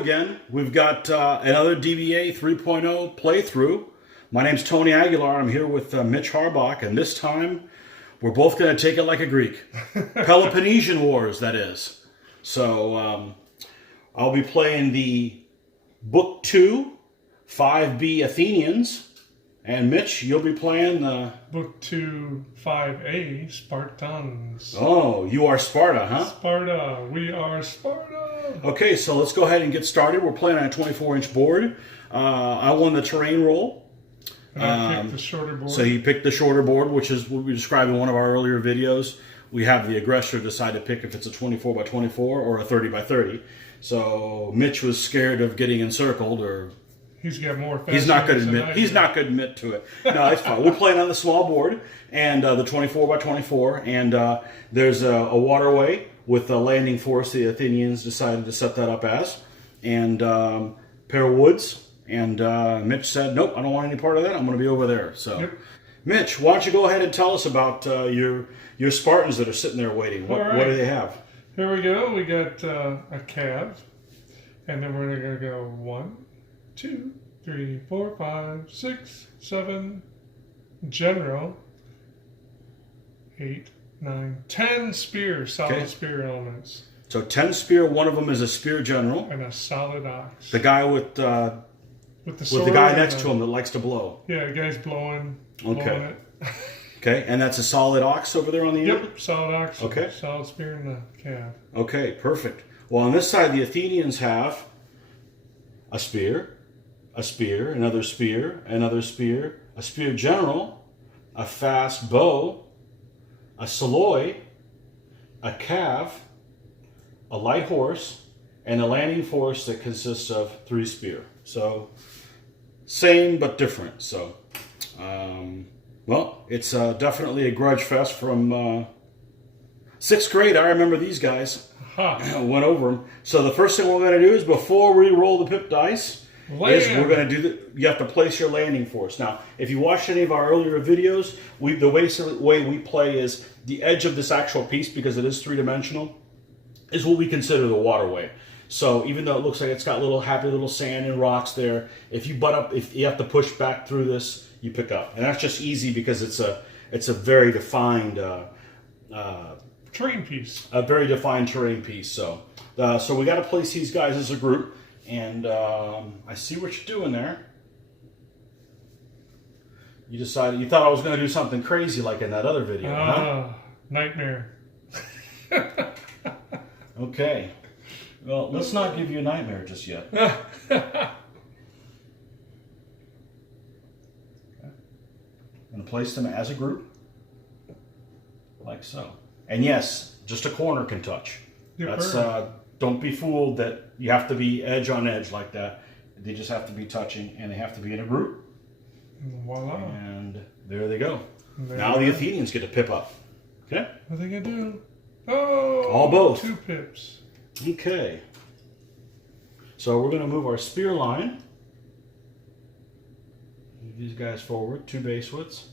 again. We've got another DBA 3.0 playthrough. My name's Tony Aguilar. I'm here with Mitch Harbach, and this time we're both going to take it like a Greek. Peloponnesian Wars, that is. So I'll be playing the Book 2, 5B Athenians. And Mitch, you'll be playing the... Book 2, 5A, Spartans. Oh, you are Sparta, huh? Sparta. We are Sparta. Okay, so let's go ahead and get started. We're playing on a 24-inch board. I won the terrain roll. And I picked the shorter board. So you picked the shorter board, which is what we described in one of our earlier videos. We have the aggressor decide to pick if it's a 24 by 24 or a 30 by 30. So Mitch was scared of getting encircled, or... He's got more. He's not going to admit. He's not going to admit to it. No, it's fine. We're playing on the small board and the 24 by 24, and there's a waterway with the landing force. The Athenians decided to set that up as, and pair of woods. And Mitch said, "Nope, I don't want any part of that. I'm going to be over there." So, yep. Mitch, why don't you go ahead and tell us about your Spartans that are sitting there waiting? What do they have? Here we go. We got a cav, and then we're going to go 1, 2, 3, 4, 5, 6, 7, general, 8, 9, 10 spear, solid spear elements. So 10 spear, one of them is a spear general. And a solid ox. The guy with the guy next to him that likes to blow. Yeah, the guy's blowing it. Okay, and that's a solid ox over there on the end? Yep, solid ox. Okay. Solid spear in the calf. Okay, perfect. Well, on this side, the Athenians have a spear, another spear, another spear, a spear general, a fast bow, a soloi, a cav, a light horse, and a landing force that consists of 3 spear. So, same but different. So, well, it's definitely a grudge fest from 6th grade. I remember these guys. Went over them. So the first thing we're going to do is, before we roll the pip dice, we're going to do you have to place your landing force. Now, if you watched any of our earlier videos, the way we play is the edge of this actual piece, because it is 3-dimensional, is what we consider the waterway. So even though it looks like it's got happy little sand and rocks there, if you have to push back through this, you pick up, and that's just easy because it's a very defined terrain piece. A very defined terrain piece. So we got to place these guys as a group. And I see what you're doing there. You thought I was going to do something crazy like in that other video, huh? Nightmare. Okay. Well, let's not give you a nightmare just yet. Okay. I'm going to place them as a group, like so. And yes, just a corner can touch. That's don't be fooled that you have to be edge on edge like that. They just have to be touching, and they have to be in a group. Voila. And there they go. Now the Athenians get to pip up. Okay? What are they going to do? Oh! All both. 2 pips. Okay. So we're going to move our spear line. Move these guys forward, 2 base widths.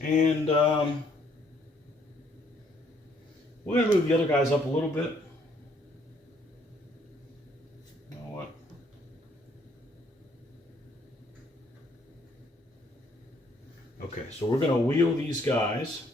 And we're going to move the other guys up a little bit. You know what? Okay, so we're going to wheel these guys.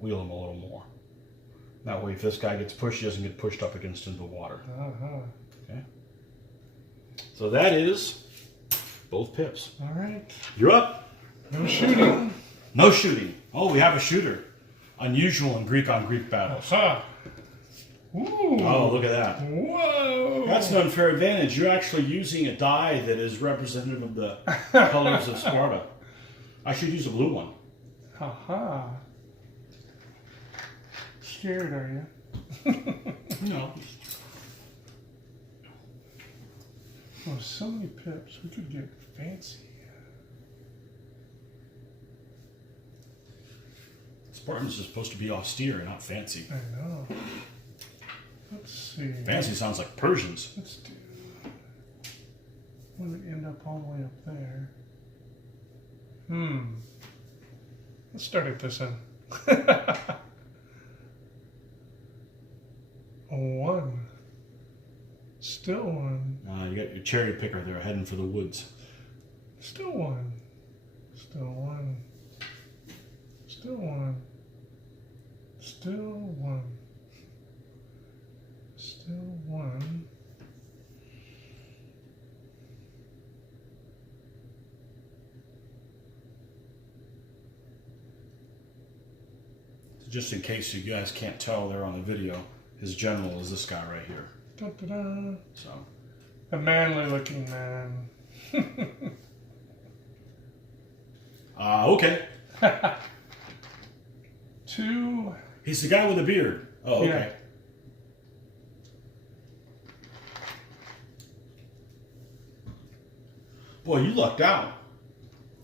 Wheel him a little more. That way, if this guy gets pushed, he doesn't get pushed up against into the water. Okay. So that is both pips. All right. You're up. No shooting. No shooting. Oh, we have a shooter. Unusual in Greek on Greek battles. Ooh. Oh, look at that. Whoa. That's an unfair advantage. You're actually using a die that is representative of the colors of Sparta. I should use a blue one. Haha. Scared, are you? No. Oh, so many pips. We could get fancy. Spartans are supposed to be austere and not fancy. I know. Let's see. Fancy sounds like Persians. Let's do. We would end up all the way up there. Let's start at this end. A 1. Still 1. You got your cherry picker there heading for the woods. Still 1. Still 1. Still 1. Still 1. Still 1. Just in case you guys can't tell there on the video, his general is this guy right here. Da-da-da. So, A manly looking man. okay. 2. He's the guy with the beard. Oh, okay. Yeah. Boy, you lucked out.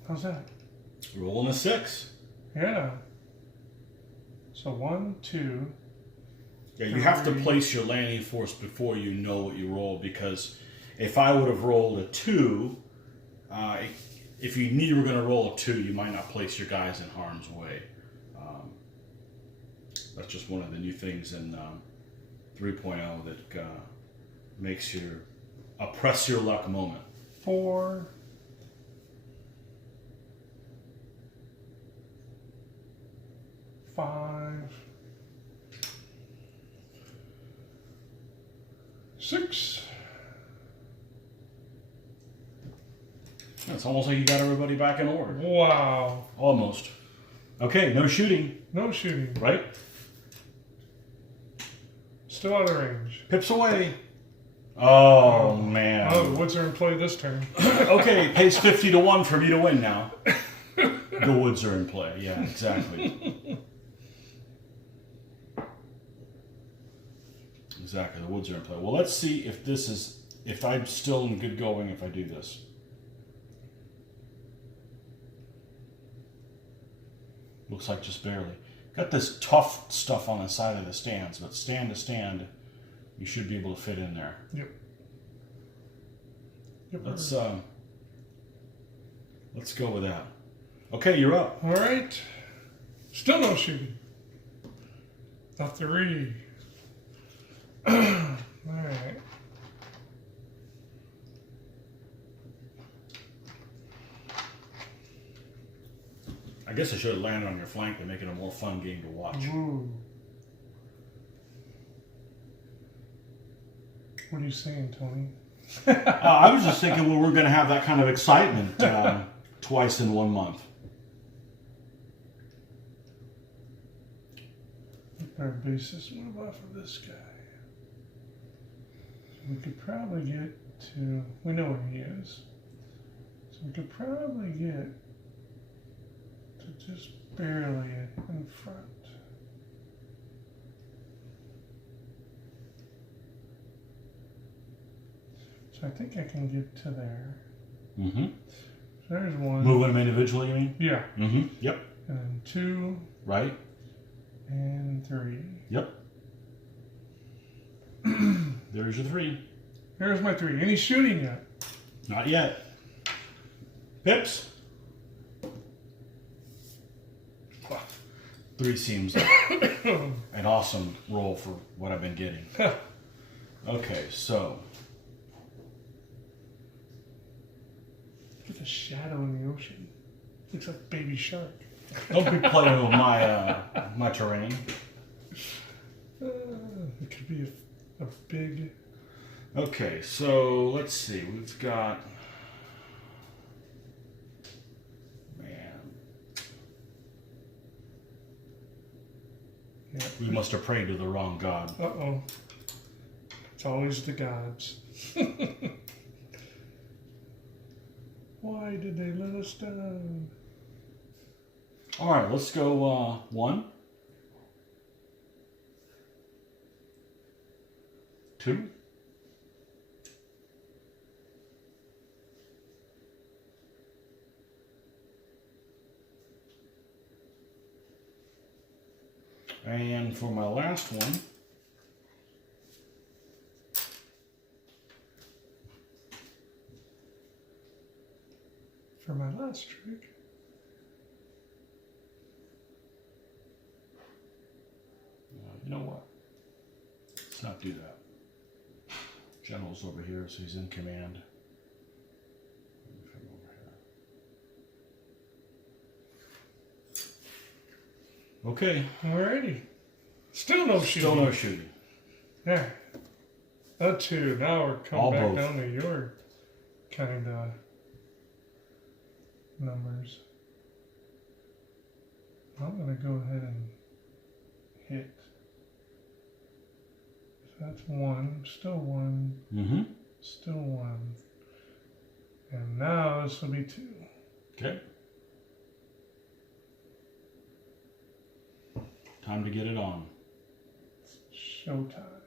How's that? Rolling a 6. Yeah. So 1, 2. Yeah, you have to place your landing force before you know what you roll, because if I would have rolled a 2, if you knew you were going to roll a 2, you might not place your guys in harm's way. That's just one of the new things in 3.0 that makes your a press your luck moment. 4. 5. 6. It's almost like you got everybody back in order. Wow. Almost. Okay, no shooting. No shooting. Right? Still out of range. Pips away. Oh, man. Oh, the woods are in play this turn. Okay, it pays 50 to 1 for me to win now. The woods are in play. Yeah, exactly. Exactly, the woods are in play. Well, let's see if I'm still in good going if I do this. Looks like just barely. Got this tough stuff on the side of the stands, but stand to stand, you should be able to fit in there. Yep. Let's go with that. Okay, you're up. All right. Still no shooting. A 3. All right. I guess I should have landed on your flank to make it a more fun game to watch. Ooh. What are you saying, Tony? I was just thinking we're going to have that kind of excitement twice in 1 month. Our basis move off of this guy. We could probably get to... We know where he is. So we could probably get to just barely in front. So I think I can get to there. Mm-hmm. So there's 1. Moving them individually, you mean? Yeah. Mm-hmm. Yep. And 2. Right. And 3. Yep. There's your 3. There's my 3. Any shooting yet? Not yet. Pips? 3 seems like an awesome roll for what I've been getting. Okay, so. Look at the shadow in the ocean. Looks like baby shark. Don't be playing with my my terrain. It could be a big... Okay, so let's see. We've got... Yeah, We must have prayed to the wrong god. Uh-oh. It's always the gods. Why did they let us down? All right, let's go 1, 2. And for my last one, for my last trick, you know what? Let's not do that. General's over here, so he's in command. Okay. Alrighty. Still no shooting. Still no shooting. Yeah. That too. Now we're coming All back both. down to your kind of numbers. I'm going to go ahead and hit. So that's 1. Still 1. Mm-hmm. Still 1. And now this will be 2. Okay. Time to get it on. Showtime.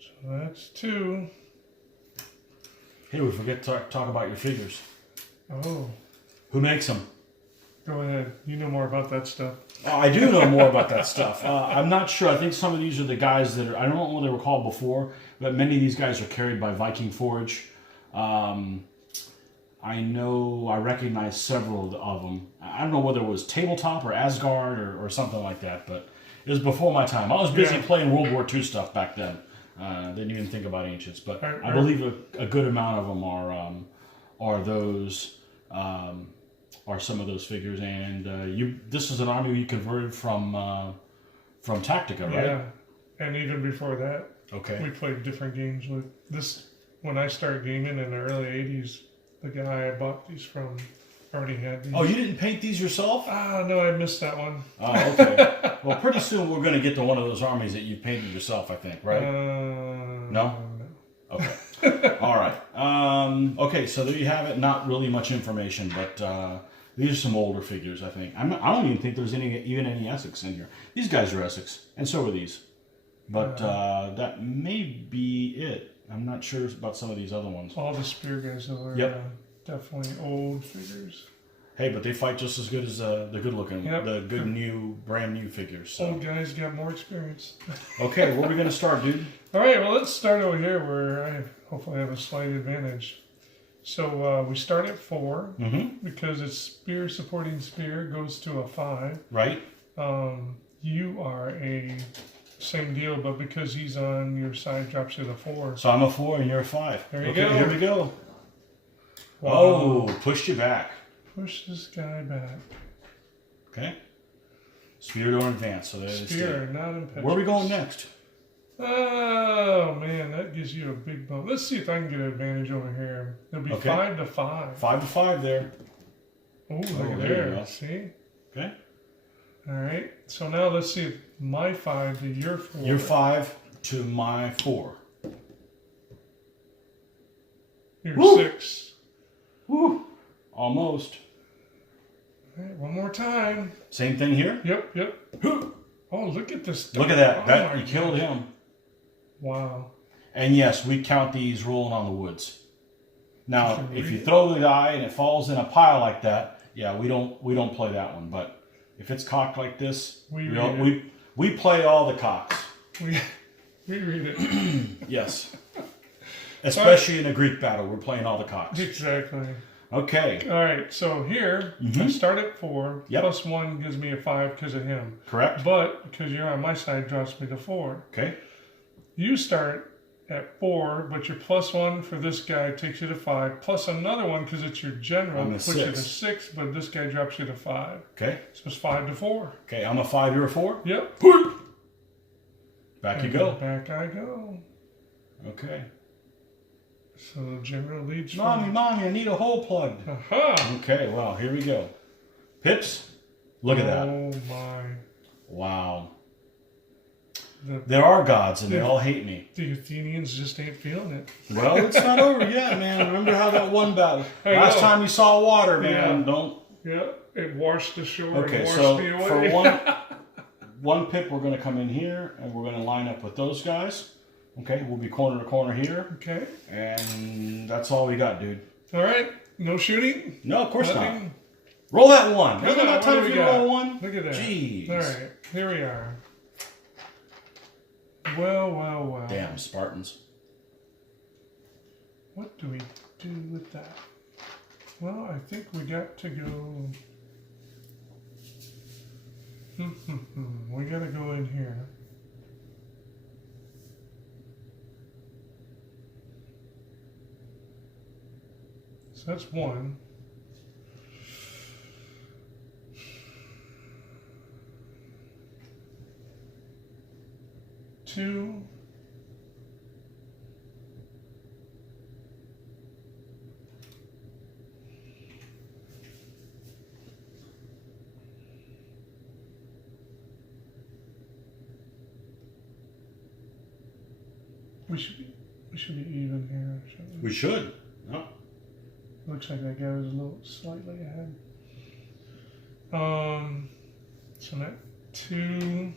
So that's 2. Hey, we forget to talk about your figures. Oh, Who makes them? go ahead. You know more about that stuff. Oh, I do know more about that stuff. I'm not sure. I think some of these are the guys that are, I don't know what they were called before, but many of these guys are carried by Viking Forge. I know I recognize several of them. I don't know whether it was Tabletop or Asgard or something like that, but it was before my time. I was busy playing World War II stuff back then. Didn't even think about ancients, but I believe a good amount of them are those. Are some of those figures, and this is an army you converted from Tactica, right? Yeah, and even before that, Okay. we played different games with this. When I started gaming in the early '80s, the guy I bought these from already had these. Oh, you didn't paint these yourself? Ah, no, I missed that one. Oh, okay. Well, pretty soon we're going to get to one of those armies that you painted yourself, I think, right? No? Okay. All right. Okay, so there you have it. Not really much information, but these are some older figures, I think. I don't even think there's even any Essex in here. These guys are Essex, and so are these. But that may be it. I'm not sure about some of these other ones. All the spear guys are definitely old figures. Hey, but they fight just as good as the good-looking, the good brand new figures. So. Old guys got more experience. Okay, where are we going to start, dude? All right, well, let's start over here where I hopefully have a slight advantage. So we start at 4 because it's spear supporting spear goes to a 5. Right. You are a same deal, but because he's on your side, drops you to 4. So I'm a 4 and you're a 5. There you go. Here we go. Wow. Oh, pushed you back. Push this guy back. Okay. Spear to advance. So there's Spear, not impetuous. Where are we going next? Oh man, that gives you a big bump. Let's see if I can get an advantage over here. It'll be 5 to 5. 5 to 5 there. Oh, look at there. See? Okay. All right. So now let's see if my 5 to your 4. Your 5 to my 4. Your 6. Woo! Almost. All right, one more time. Same thing here? Yep. Oh, look at this. Look at that. You killed him. Wow. And yes, we count these rolling on the woods. Now, if you throw the die and it falls in a pile like that, yeah, we don't play that one. But if it's cocked like this, we play all the cocks. We read it. Yes. Especially in a Greek battle, we're playing all the cocks. Exactly. Okay. All right. So here, I start at 4. Yep. Plus 1 gives me a 5 because of him. Correct. But because you're on my side, drops me to 4. Okay. You start at 4, but your plus 1 for this guy takes you to 5. Plus another one because it's your general puts you to 6, but this guy drops you to 5. Okay. So it's 5 to 4. Okay. I'm a 5. You're a 4. Yep. Back you go. Back I go. Okay. So the general leads. Mommy, I need a hole plugged. Aha! Okay, well, here we go. Pips, look at that. Oh my. Wow. There are gods, and they all hate me. The Athenians just ain't feeling it. Well, it's not over yet, man. Remember how that one battle? Last time you saw water, man. Don't. Yeah, it washed ashore. Okay, and washed so me away. for one pip, we're going to come in here, and we're going to line up with those guys. Okay, we'll be corner to corner here. Okay. And that's all we got, dude. All right. No shooting? No, of course not. Roll that one. Isn't Come on, that time for you to roll one? Look at that. Jeez. All right, here we are. Well. Damn, Spartans. What do we do with that? Well, I think we got to go... we got to go in here. So that's one. Two. We should be even here, shouldn't we? We should. No. Looks like that guy was a little slightly ahead. So that 2.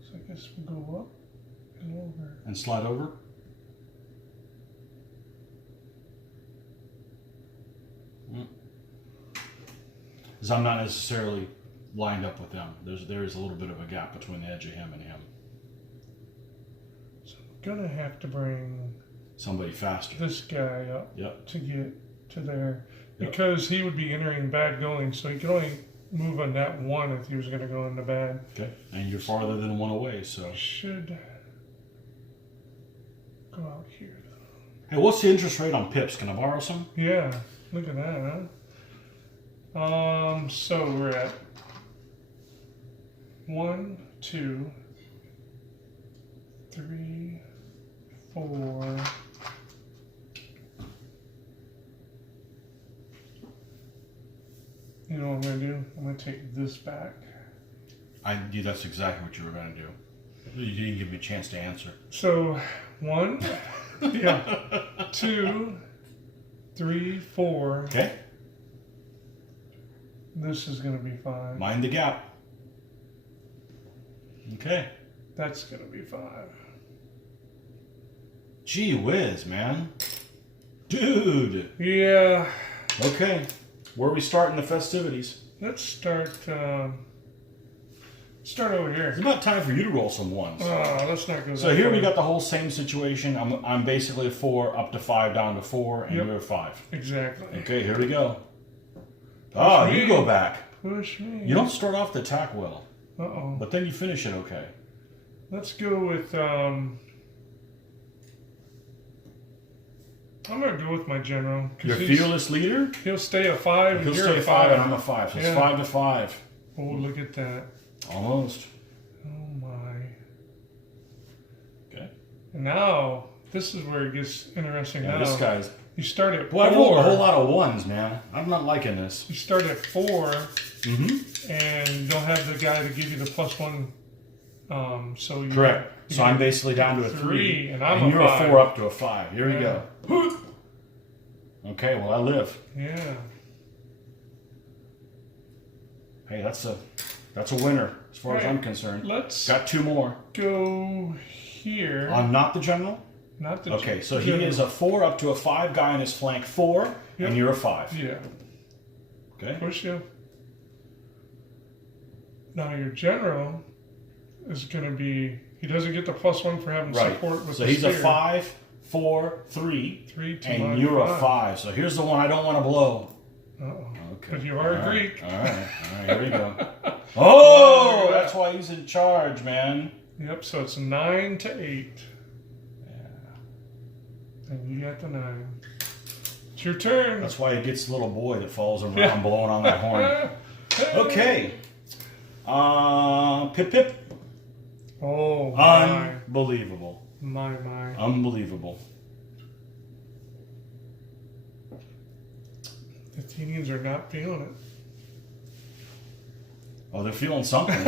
So I guess we'll go up and over. And slide over. Because I'm not necessarily lined up with them. There is a little bit of a gap between the edge of him and him. So I'm gonna have to bring somebody faster. This guy up to get to there because he would be entering bad going, so he could only move on that one if he was gonna go into bad. Okay, and you're farther than one away, so should go out here though. Hey, what's the interest rate on pips? Can I borrow some? Yeah, look at that, huh? So we're at 1, 2, 3, 4. You know what I'm gonna do? I'm gonna take this back. That's exactly what you were gonna do. You didn't give me a chance to answer. So 1, 2, 3, 4. Okay. This is going to be 5. Mind the gap. Okay. That's going to be 5. Gee whiz, man. Dude. Yeah. Okay. Where are we starting the festivities? Let's start over here. It's about time for you to roll some ones. Let's not go. So here we got the whole same situation. I'm basically a 4 up to 5 down to 4, and you're a 5. Exactly. Okay, here we go. You go back. Push me. You don't start off the attack well. Uh-oh. But then you finish it okay. Let's go with, I'm going to go with my general. Your fearless leader? He'll stay a 5 and He'll you're stay a 5 and I'm a 5. So it's 5 to 5. Oh, look at that. Almost. Oh, my. Okay. And now, this is where it gets interesting now. This guy's... You start at 4. Well, I rolled a whole lot of 1s, man. I'm not liking this. You start at 4, and don't have the guy to give you the +1. So you correct. So I'm basically down to a 3, and you're a 4 up to a 5. Here we go. Okay, well I live. Yeah. Hey, that's a winner as far as I'm concerned. Let's got 2 more. Go here. I'm not the general. Not the okay, so he is a 4 up to a 5 guy on his flank 4, and you're a 5. Yeah. Okay. Push you. Now your general is going to be. He doesn't get the +1 for having support with so the he's spear. a 5, 4, 3, 3, 2, and you're a 5. So here's the one I don't want to blow. Uh-oh. Okay. But you are a Greek. All right, here we go. Oh, that's why he's in charge, man. Yep. So it's 9 to 8. And you got the 9. It's your turn. That's why he gets the little boy that follows him around blowing on that horn. Okay. Pip pip. Oh, my. Unbelievable. My. Unbelievable. The Athenians are not feeling it. Oh, they're feeling something.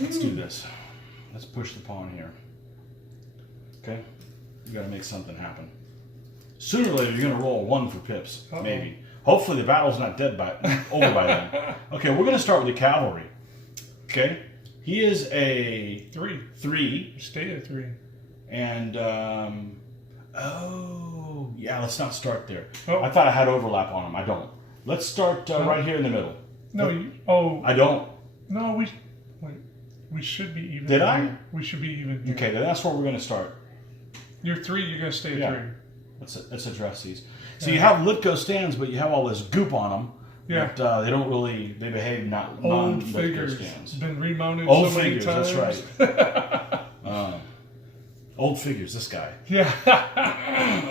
Let's do this. Let's push the pawn here. Okay? You gotta make something happen. Sooner or later, you're gonna roll a 1 for pips. Uh-oh. Maybe. Hopefully the battle's not over by then. Okay, we're gonna start with the cavalry. Okay? He is a 3. Stay at 3. And, oh, yeah, let's not start there. Oh. I thought I had overlap on him. I don't. Let's start right here in the middle. No, I don't. No, we should be even. Did I? Here. We should be even here. Okay, then that's where we're going to start. You're 3, you're going to stay at 3. Let's address these. So you have Litko stands, but you have all this goop on them. Yeah. But they don't really, they behave not Old non-Litko figures. stands. Been remounted Old so figures, many times. that's right. Old figures, this guy. Yeah.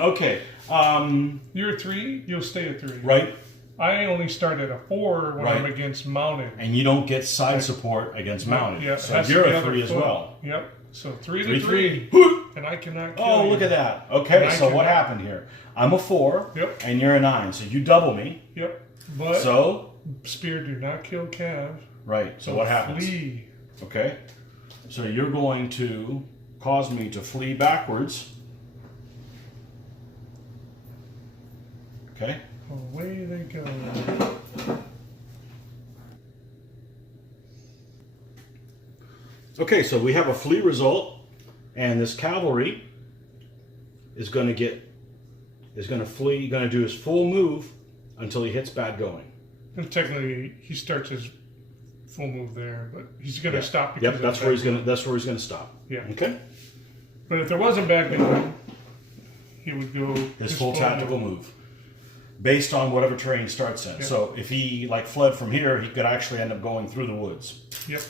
Okay. You're 3, you'll stay at 3. Right. I only start at a 4 when I'm against mounted. And you don't get side support against mounted. Yeah, so you're a 3 as well. Yep. So 3 to 3. And I cannot kill you. Look at that. Okay, so what happened here? I'm a 4, and you're a 9, so you double me. Yep. But spear do not kill calves. Right, so what happens? Flee. Okay, so you're going to cause me to flee backwards. Okay. Away they go. Okay, so we have a flee result, and this cavalry is going to flee, going to do his full move until he hits bad going. And technically, he starts his full move there, but he's going to stop. Yep, that's where he's going to stop. Yeah. Okay. But if there wasn't bad going, he would go his full tactical move, based on whatever terrain he starts in. Yeah. So if he fled from here, he could actually end up going through the woods. Yep.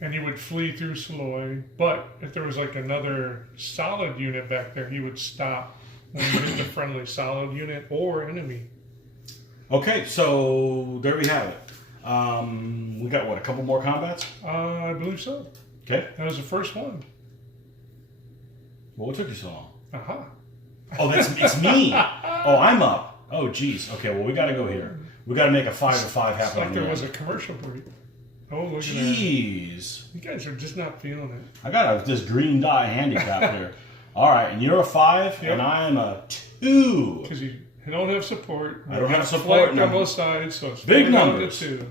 And he would flee through Saloy, but if there was another solid unit back there, he would stop when he hit the friendly solid unit or enemy. Okay, so there we have it. We got a couple more combats? I believe so. Okay. That was the first one. Well, what took you so long? Aha. Oh, it's me. Oh, I'm up. Oh, geez. Okay, well, we got to go here. We got to make a 5 to 5 happen. It's like there was a commercial break. Oh, look at that. Jeez. You guys are just not feeling it. I got this green die handicap here. All right, and you're a 5, and I am a 2. Because you don't have support. I don't have support. On both sides, so it's big numbers. 2.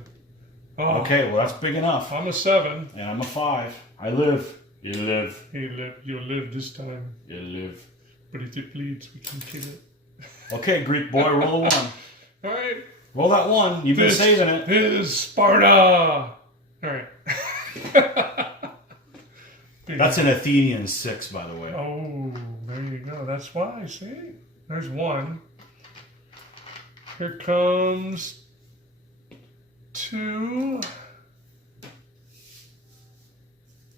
Oh. Okay, well, that's big enough. I'm a 7. And I'm a 5. I live. You live. You'll live this time. You live. But if it bleeds, we can kill it. Okay, Greek boy, roll a 1. All right. Roll that 1. You've been saving it. This is Sparta. All right. That's an Athenian 6, by the way. Oh, there you go. That's why. See? There's 1. Here comes 2.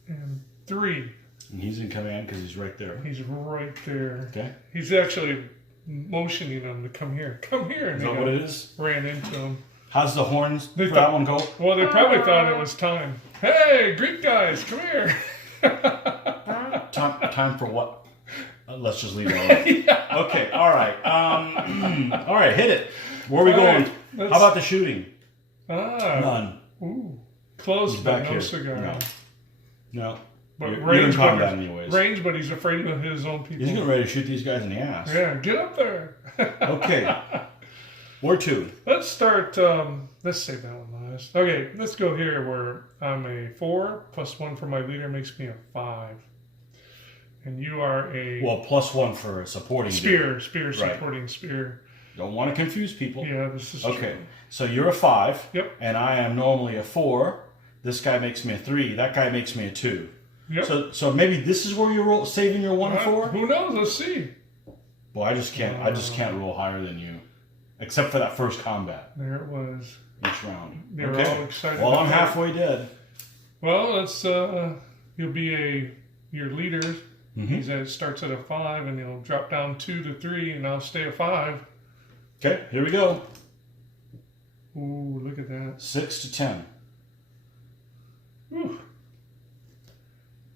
And 3. And he's in command because he's right there. He's right there. Okay. He's actually motioning them to come here. Come here. Is that what it is? Ran into him. How's the horns for that one go? Well, they probably thought it was time. Hey, Greek guys, come here. Time for what? Let's just leave it alone. Yeah. Okay, all right. All right, hit it. Where are we going? How about the shooting? None. Ooh. Close, but no cigar. No. But you're in combat anyways. Range, but he's afraid of his own people. He's getting ready to shoot these guys in the ass. Yeah, get up there. Okay. Where to? Let's start, let's save that one last. Okay, let's go here where I'm a 4, plus 1 for my leader makes me a 5. And you are a... Well, plus 1 for supporting. Spear, supporting spear. Don't want to confuse people. Yeah, this is okay. True. So you're a 5. Yep. And I am normally a 4. This guy makes me a 3. That guy makes me a 2. Yep. So maybe this is where you're saving your 1 4? Who knows? Let's see. Well, I just can't roll higher than you. Except for that first combat. There it was. Each round. They were all excited. Well, I'm halfway dead. Well, let's you'll be your leader. Mm-hmm. He starts at a 5 and he'll drop down 2 to 3 and I'll stay a 5. Okay, here we go. Ooh, look at that. 6 to 10. Ooh.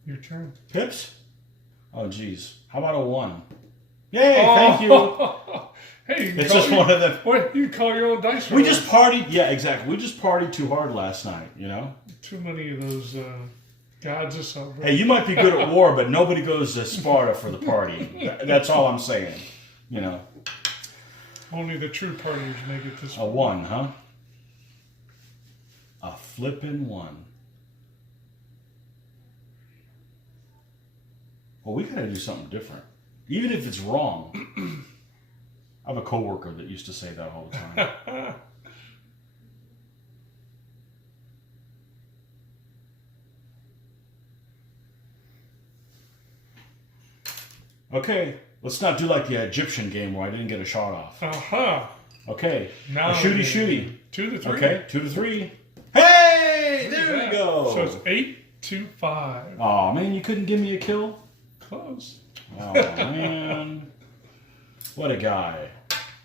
Your turn. Pips? Oh, geez. How about a 1? Yay, thank you. Hey, it's just one of them. What? You call your own dice roll. We just partied. Yeah, exactly. We just partied too hard last night, you know? Too many of those gods or something. Hey, you might be good at war, but nobody goes to Sparta for the party. That's all I'm saying, you know? Only the true partiers make it this A 1, huh? A flippin' 1. Well, we gotta do something different. Even if it's wrong. I have a coworker that used to say that all the time. Okay, let's not do like the Egyptian game where I didn't get a shot off. Aha. Okay, Now a shooty. 2 to 3. Okay, 2 to 3. Hey, there we go. So it's 8 to 5. Oh man, you couldn't give me a kill? Close. Oh man, what a guy.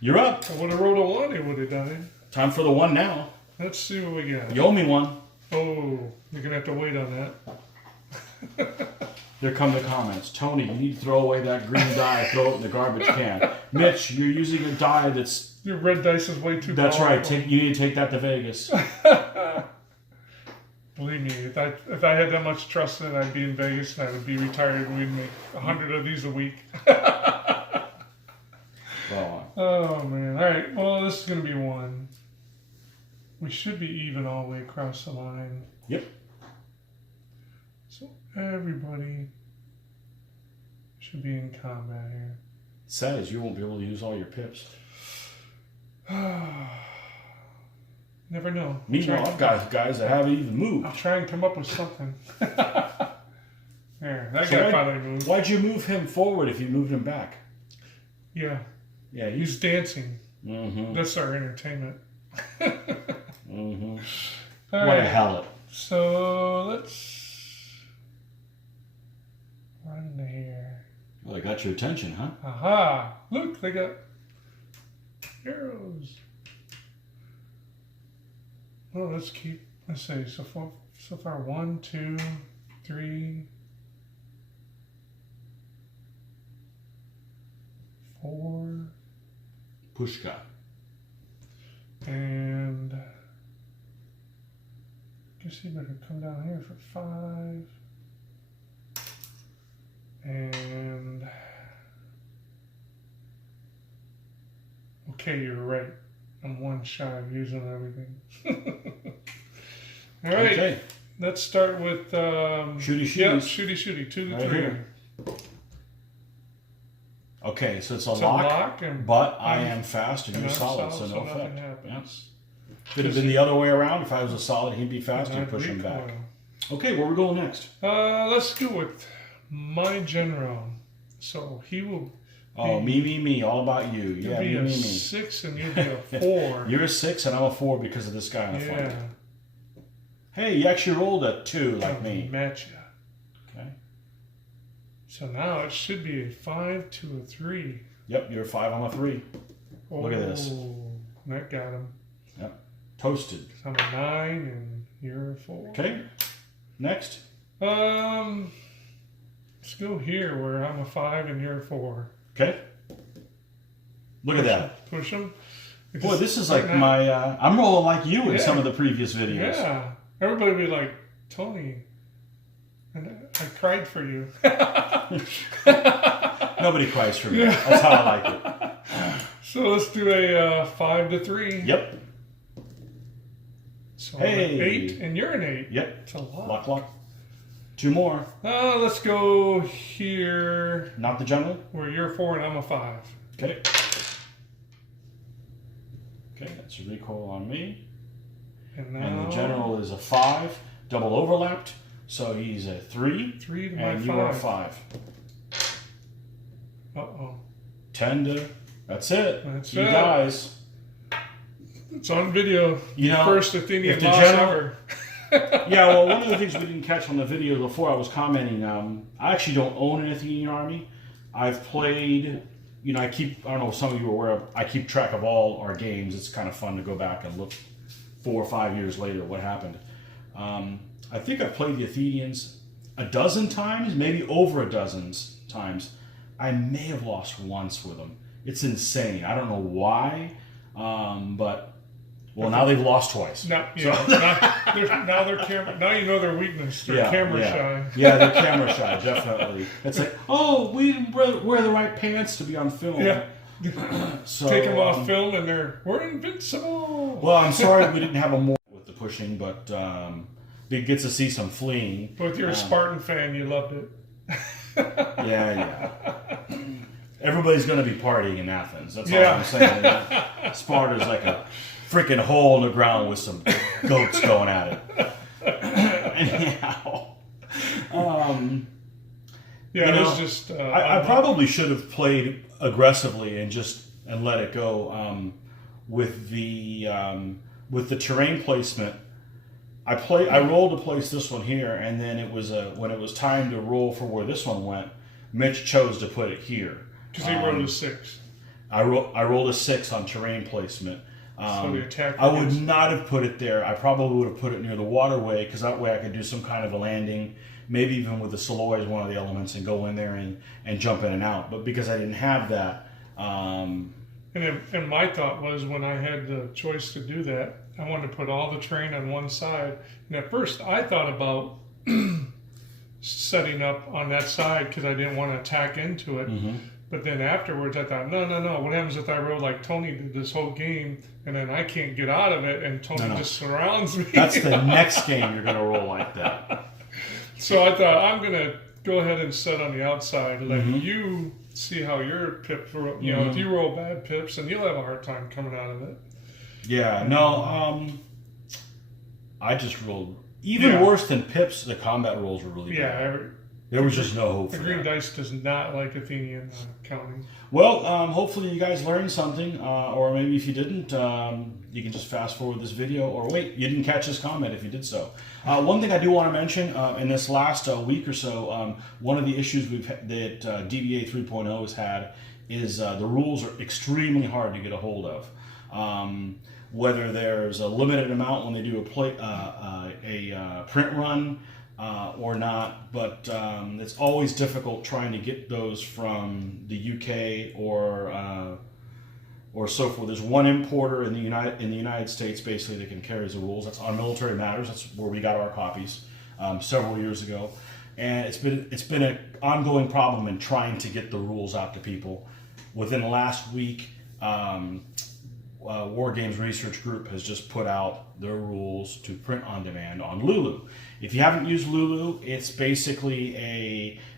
You're up. I would have rolled a 1, it would have died. Time for the 1 now. Let's see what we got. You owe me 1. Oh, you're going to have to wait on that. Here come the comments. Tony, you need to throw away that green dye. Throw it in the garbage can. Mitch, you're using a dye that's... Your red dice is way too That's powerful. right. You need to take that to Vegas. Believe me, if I had that much trust in it, I'd be in Vegas and I would be retired and we'd make 100 of these a week. Oh, man. All right. Well, this is going to be 1. We should be even all the way across the line. Yep. So everybody should be in combat here. Sad as you won't be able to use all your pips. Never know. Meanwhile, I've got guys that haven't even moved. I'll try and come up with something. There, that guy finally moved. Why'd you move him forward if you moved him back? Yeah. Yeah, He's dancing. Mm-hmm. That's our entertainment. Mm-hmm. All What right. a hellet. So let's run to here. Well, I got your attention, huh? Aha! Look, they got arrows. Well, let's see. So far, 1, 2, 3, 4. Pushka. And I guess you better come down here for 5. And okay, you're right. I'm 1 shy of using everything. All right. Okay. Let's start with Shooty. Yeah, shooty. 2 to Right 3. here. Okay, so it's a It's lock, a lock but I am fast and and you're I'm solid, solid, so no nothing effect. happens. Yeah. Could have been the other way around. If I was a solid, he'd be fast, And you'd I'd push him back. recoil. Okay, where we going next? Let's go with my general. So he will Oh, me, all about you. you'll Yeah, be a me. 6 and you'll be a 4. You're a 6 and I'm a 4 because of this guy in the Yeah. front. Hey, you actually rolled a 2 like me. Match you. Okay. So now it should be a 5 to a 3. Yep, you're a 5, I'm a 3. Look at this. That got him. Yep. Toasted. So I'm a 9 and you're a 4. Okay. Next. Let's go here where I'm a 5 and you're a 4. Okay. Look at that. Push them. Boy, this is like my... I'm rolling like you in some of the previous videos. Yeah. Everybody would be like, Tony, and I cried for you. Nobody cries for me. That's how I like it. So let's do a 5 to 3. Yep. So Hey. I'm an 8 and you're an 8. Yep. It's a lot. Lock. 2 more. Let's go here Not the general. where you're a 4 and I'm a 5. Okay. Okay, that's a recoil on me. And now And the general is a 5, double overlapped. So he's a 3. 3 to my And 5. you are a 5. Uh-oh. 10 to... That's it. That's he it. dies. It's on video. You know, First Athenian if the loss general- ever. Yeah, well, one of the things we didn't catch on the video before, I was commenting, I actually don't own an Athenian army. I've played, I don't know if some of you are aware of, I keep track of all our games. It's kind of fun to go back and look 4 or 5 years later what happened. I think I've played the Athenians a dozen times, maybe over a dozen times. I may have lost once with them. It's insane. I don't know why, but now they've lost twice. Now you know their weakness. They're camera shy. Yeah, they're camera shy, definitely. It's like, oh, we didn't wear the right pants to be on film. Yeah. So, take them off film and we're invincible. Well, I'm sorry we didn't have a more with the pushing, but it gets to see some fleeing. But if you're a Spartan fan, you loved it. Yeah. Everybody's going to be partying in Athens. That's all I'm saying. Sparta's like a freaking hole in the ground with some goats going at it. Anyhow. It was just... I probably should have played aggressively and let it go with the terrain placement. I rolled to place this one here, and then it was when it was time to roll for where this one went, Mitch chose to put it here. Because he rolled a 6. I rolled a 6 on terrain placement. So the attack I would not have put it there. I probably would have put it near the waterway, because that way I could do some kind of a landing, maybe even with the Saloy as one of the elements, and go in there and jump in and out. But because I didn't have that... And my thought was, when I had the choice to do that, I wanted to put all the terrain on one side. And at first, I thought about setting up on that side because I didn't want to attack into it. Mm-hmm. But then afterwards, I thought, no. What happens if I roll like Tony did this whole game, and then I can't get out of it, and Tony just surrounds me? That's the next game you're going to roll like that. So I thought, I'm going to go ahead and set on the outside and let you see how your pip, if you roll bad pips, and you'll have a hard time coming out of it. Yeah, no, I just rolled even worse than pips. The combat rolls were really bad. There was just no hope for that. The green dice does not like Athenian counting. Well, hopefully you guys learned something, or maybe if you didn't, you can just fast forward this video, or wait, you didn't catch this comment if you did so. One thing I do want to mention, in this last week or so, one of the issues that DBA 3.0 has had is the rules are extremely hard to get a hold of. Whether there's a limited amount when they do a print run, or not, but it's always difficult trying to get those from the UK or so forth. There's one importer in the United States basically that can carry the rules. That's on Military Matters. That's where we got our copies several years ago, and it's been an ongoing problem in trying to get the rules out to people. Within the last week, War Games Research Group has just put out their rules to print on demand on Lulu. If you haven't used Lulu, it's basically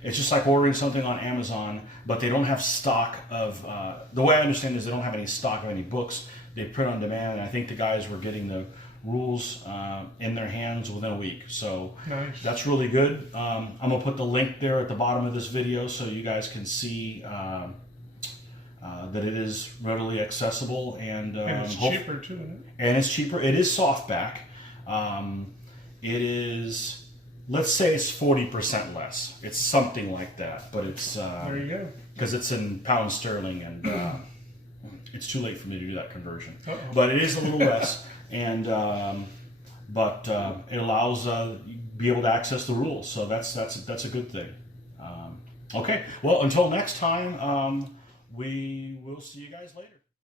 it's just like ordering something on Amazon, but they don't have stock of, the way I understand it is they don't have any stock of any books. They print on demand, and I think the guys were getting the rules in their hands within a week. So nice. That's really good. I'm going to put the link there at the bottom of this video so you guys can see that it is readily accessible, and it's cheaper too, isn't it? And it's cheaper. It is softback. It is, let's say it's 40% less. It's something like that, but it's there you go, because it's in pounds sterling, and it's too late for me to do that conversion. But it is a little less, and but it allows be able to access the rules. So that's a good thing. Okay, well, until next time. We will see you guys later.